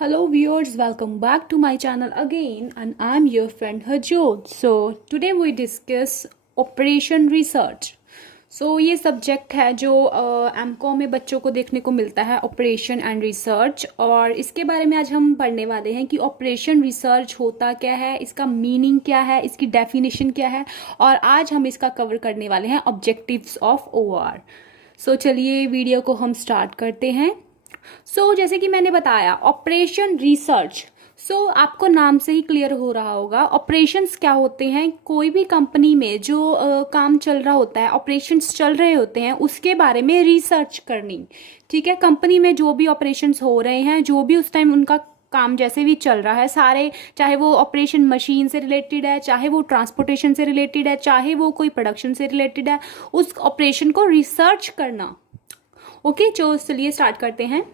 Hello viewers, welcome back to my channel again and I'm your friend Harjot. So today we discuss Operation Research. ये subject है जो MCom में बच्चों को देखने को मिलता है, ऑपरेशन एंड रिसर्च। और इसके बारे में आज हम पढ़ने वाले हैं कि ऑपरेशन रिसर्च होता क्या है, इसका मीनिंग क्या है, इसकी डेफिनेशन क्या है और आज हम इसका कवर करने वाले हैं ऑब्जेक्टिव्स ऑफ ओआर। चलिए वीडियो को हम स्टार्ट करते हैं। जैसे कि मैंने बताया ऑपरेशन रिसर्च, आपको नाम से ही क्लियर हो रहा होगा ऑपरेशंस क्या होते हैं। कोई भी कंपनी में जो काम चल रहा होता है, ऑपरेशंस चल रहे होते हैं, उसके बारे में रिसर्च करनी। ठीक है, कंपनी में जो भी ऑपरेशंस हो रहे हैं, जो भी उस टाइम उनका काम जैसे भी चल रहा है, सारे, चाहे वो ऑपरेशन मशीन से रिलेटेड है, चाहे वो ट्रांसपोर्टेशन से रिलेटेड है, चाहे वो कोई प्रोडक्शन से रिलेटेड है, उस ऑपरेशन को रिसर्च करना। ओके, चलिए स्टार्ट करते हैं।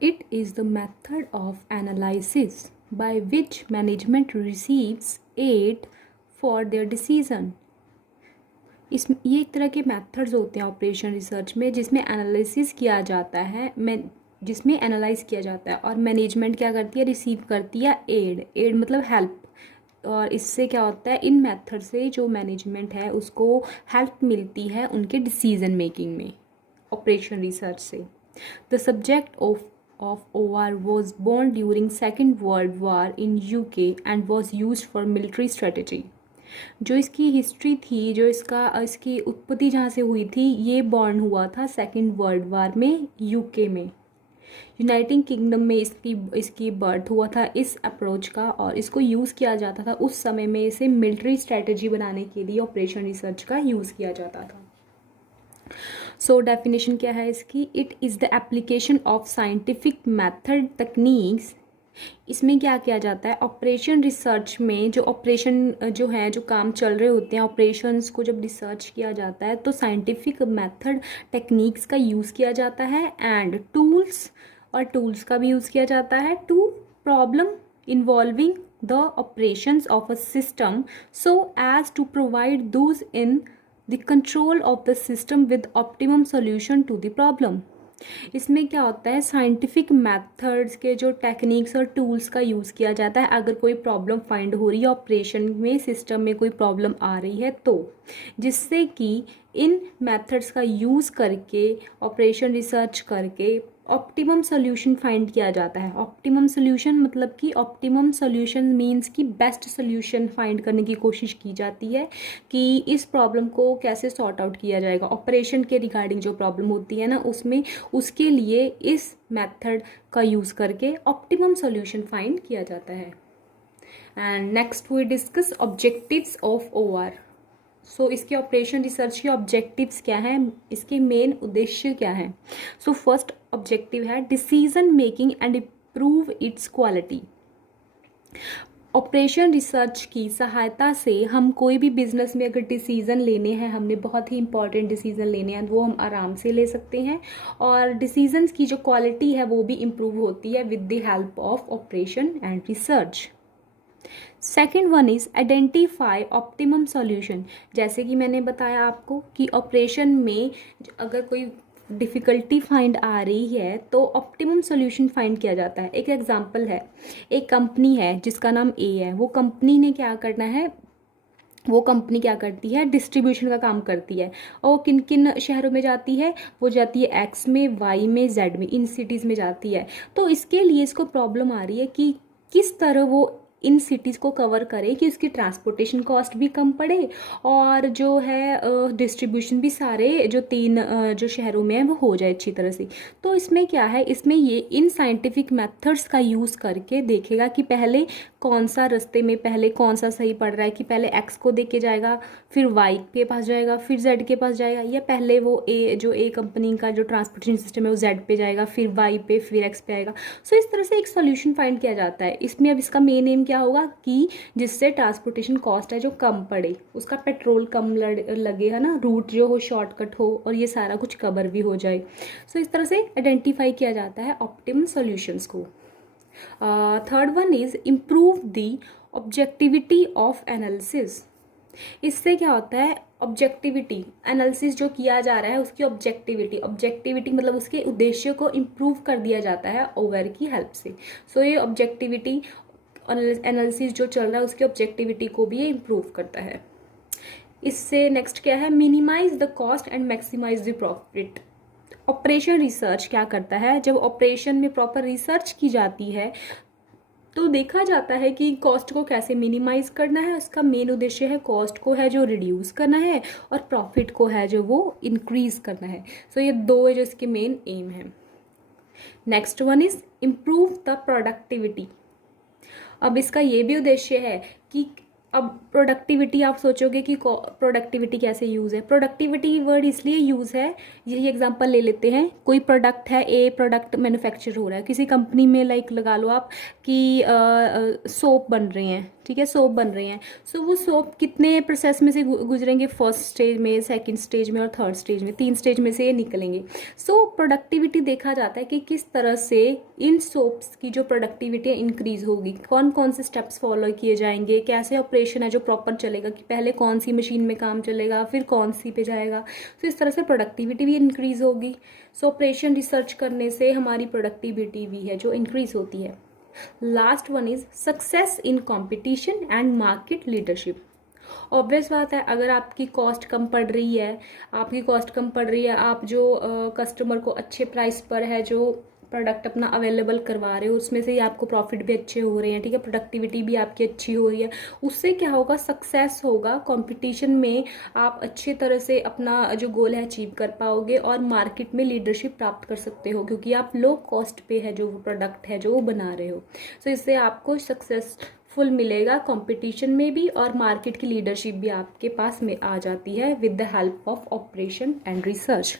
It is the method of analysis by which management receives aid for their decision. ये एक तरह के मेथड्स होते हैं ऑपरेशन रिसर्च में, जिसमें एनालिसिस किया जाता है, जिसमें एनालाइज किया जाता है और मैनेजमेंट क्या करती है, रिसीव करती है एड मतलब हेल्प। और इससे क्या होता है, इन मेथड से जो मैनेजमेंट है उसको हेल्प मिलती है उनके डिसीजन मेकिंग में, ऑपरेशन रिसर्च से। The subject of OR was born during Second World War in UK and was used for military strategy. जो इसकी हिस्ट्री थी, जो इसकी उत्पत्ति जहाँ से हुई थी, ये बॉर्न हुआ था सेकेंड वर्ल्ड वार में यूके में। यूनाइटेड किंगडम में इसकी बर्थ हुआ था इस अप्रोच का, और इसको यूज़ किया जाता था उस समय में। इसे मिलिट्री स्ट्रेटजी बनाने के लिए ऑपरेशन रिसर्च का यूज़ किया जाता था। डेफिनेशन क्या है इसकी, it is the application of scientific method techniques. इसमें क्या किया जाता है ऑपरेशन रिसर्च में, जो ऑपरेशन जो है, जो काम चल रहे होते हैं, ऑपरेशंस को जब रिसर्च किया जाता है तो साइंटिफिक मेथड टेक्निक्स का यूज़ किया जाता है, एंड टूल्स का भी यूज़ किया जाता है to problem involving the operations of a system so as to provide those in the control of the system with optimum solution to the problem. इसमें क्या होता है, साइंटिफिक मेथड्स के जो टेक्निक्स और टूल्स का यूज़ किया जाता है अगर कोई प्रॉब्लम फाइंड हो रही है, ऑपरेशन में, सिस्टम में कोई प्रॉब्लम आ रही है तो, जिससे कि इन मेथड्स का यूज़ करके, ऑपरेशन रिसर्च करके ऑप्टिमम सोल्यूशन फाइंड किया जाता है। ऑप्टिमम सोल्यूशन मतलब कि ऑप्टिमम सोल्यूशन मीन्स कि बेस्ट सोल्यूशन फाइंड करने की कोशिश की जाती है कि इस प्रॉब्लम को कैसे सॉर्ट आउट किया जाएगा। ऑपरेशन के रिगार्डिंग जो प्रॉब्लम होती है ना, उसमें उसके लिए इस मेथड का यूज़ करके ऑप्टिमम सोल्यूशन फाइंड किया जाता है। And next we discuss objectives of OR. इसके ऑपरेशन रिसर्च के ऑब्जेक्टिव्स क्या हैं, इसके मेन उद्देश्य क्या हैं। फर्स्ट ऑब्जेक्टिव है decision making and improve its quality. Operation research की सहायता से हम कोई भी बिजनेस में अगर डिसीजन लेने हैं, हमने बहुत ही इंपॉर्टेंट डिसीजन लेने हैं, वो हम आराम से ले सकते हैं, और डिसीजंस की जो क्वालिटी है वो भी इम्प्रूव होती है with the help of operation and research. Second one is identify optimum solution. जैसे कि मैंने बताया आपको कि ऑपरेशन में अगर कोई डिफ़िकल्टी फाइंड आ रही है तो ऑप्टिमम सॉल्यूशन फाइंड किया जाता है। एक एग्जांपल है, एक कंपनी है जिसका नाम ए है। वो कंपनी ने क्या करना है, वो कंपनी क्या करती है, डिस्ट्रीब्यूशन का काम करती है। और किन किन शहरों में जाती है, वो जाती है एक्स में, वाई में, जेड में, इन सिटीज़ में जाती है। तो इसके लिए इसको प्रॉब्लम आ रही है कि किस तरह वो इन सिटीज़ को कवर करे कि उसकी ट्रांसपोर्टेशन कॉस्ट भी कम पड़े और जो है डिस्ट्रीब्यूशन भी सारे जो तीन जो शहरों में है वो हो जाए अच्छी तरह से। तो इसमें क्या है, इसमें ये इन साइंटिफिक मेथड्स का यूज़ करके देखेगा कि पहले कौन सा रास्ते में पहले कौन सा सही पड़ रहा है, कि पहले एक्स को देख के जाएगा, फिर वाई के पास जाएगा, फिर जेड के पास जाएगा, या पहले वो ए कंपनी का जो ट्रांसपोर्टेशन सिस्टम है वो जेड पे जाएगा, फिर वाई पे, फिर एक्स पे आएगा। इस तरह से एक सोल्यूशन फाइंड किया जाता है। इसमें अब इसका मेन एम क्या होगा कि जिससे ट्रांसपोर्टेशन कॉस्ट है जो कम पड़े, उसका पेट्रोल कम लगे, है ना, रूट जो हो शॉर्टकट हो, और ये सारा कुछ कवर भी हो जाए। इस तरह से आइडेंटिफाई किया जाता है ऑप्टिमम सॉल्यूशंस को। Third one is improve the objectivity of analysis. इससे क्या होता है, ऑब्जेक्टिविटी, एनालिसिस जो किया जा रहा है उसकी ऑब्जेक्टिविटी, ऑब्जेक्टिविटी मतलब उसके उद्देश्य को इम्प्रूव कर दिया जाता है ओवेयर की हेल्प से। सो ये ऑब्जेक्टिविटी एनालिसिस जो चल रहा है उसकी ऑब्जेक्टिविटी को भी ये इम्प्रूव करता है। इससे नेक्स्ट क्या है, minimize the cost and maximize the profit. Operation research क्या करता है, जब ऑपरेशन में प्रॉपर रिसर्च की जाती है तो देखा जाता है कि कॉस्ट को कैसे मिनिमाइज करना है। उसका मेन उद्देश्य है कॉस्ट को है जो रिड्यूस करना है और प्रॉफिट को है जो वो इंक्रीज करना है। सो ये दो है जो इसके मेन एम है। Next one is improve the productivity. अब इसका ये भी उद्देश्य है कि अब प्रोडक्टिविटी, आप सोचोगे कि प्रोडक्टिविटी कैसे यूज़ है। प्रोडक्टिविटी वर्ड इसलिए यूज़ है, यही एग्जांपल ले लेते हैं, कोई प्रोडक्ट है, ए प्रोडक्ट मैन्युफैक्चर हो रहा है किसी कंपनी में, लाइक लगा लो आप कि सोप बन रही हैं, ठीक है, सोप बन रही हैं। सो वो सोप कितने प्रोसेस में से गुजरेंगे, फर्स्ट स्टेज में, सेकंड स्टेज में और थर्ड स्टेज में, 3 स्टेज में से ये निकलेंगे। सो प्रोडक्टिविटी देखा जाता है कि किस तरह से इन सोप्स की जो प्रोडक्टिविटी इंक्रीज होगी, कौन कौन से स्टेप्स फॉलो किए जाएंगे, कैसे ऑपरेशन है जो प्रॉपर चलेगा, कि पहले कौन सी मशीन में काम चलेगा फिर कौन सी पे जाएगा। सो इस तरह से प्रोडक्टिविटी भी इंक्रीज होगी। सो ऑपरेशन रिसर्च करने से हमारी प्रोडक्टिविटी भी है जो इंक्रीज होती है। Last one is success in competition and market leadership. Obvious बात है, अगर आपकी कॉस्ट कम पड़ रही है, आप जो कस्टमर को अच्छे प्राइस पर है जो प्रोडक्ट अपना अवेलेबल करवा रहे हो उसमें से ही आपको प्रॉफिट भी अच्छे हो रहे हैं, ठीक है, प्रोडक्टिविटी भी आपकी अच्छी हो रही है, उससे क्या होगा, सक्सेस होगा कंपटीशन में। आप अच्छे तरह से अपना जो गोल है अचीव कर पाओगे और मार्केट में लीडरशिप प्राप्त कर सकते हो, क्योंकि आप लो कॉस्ट पे है जो प्रोडक्ट है जो वो बना रहे हो। सो इससे आपको सक्सेस फुल मिलेगा कंपटीशन में भी, और मार्केट की लीडरशिप भी आपके पास में आ जाती है with the help of operation and research.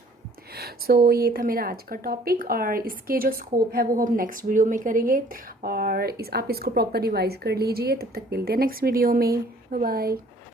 So ये था मेरा आज का टॉपिक, और इसके जो स्कोप है वो हम नेक्स्ट वीडियो में करेंगे, और आप इसको प्रॉपर रिवाइज कर लीजिए। तब तक मिलते हैं नेक्स्ट वीडियो में। Bye bye.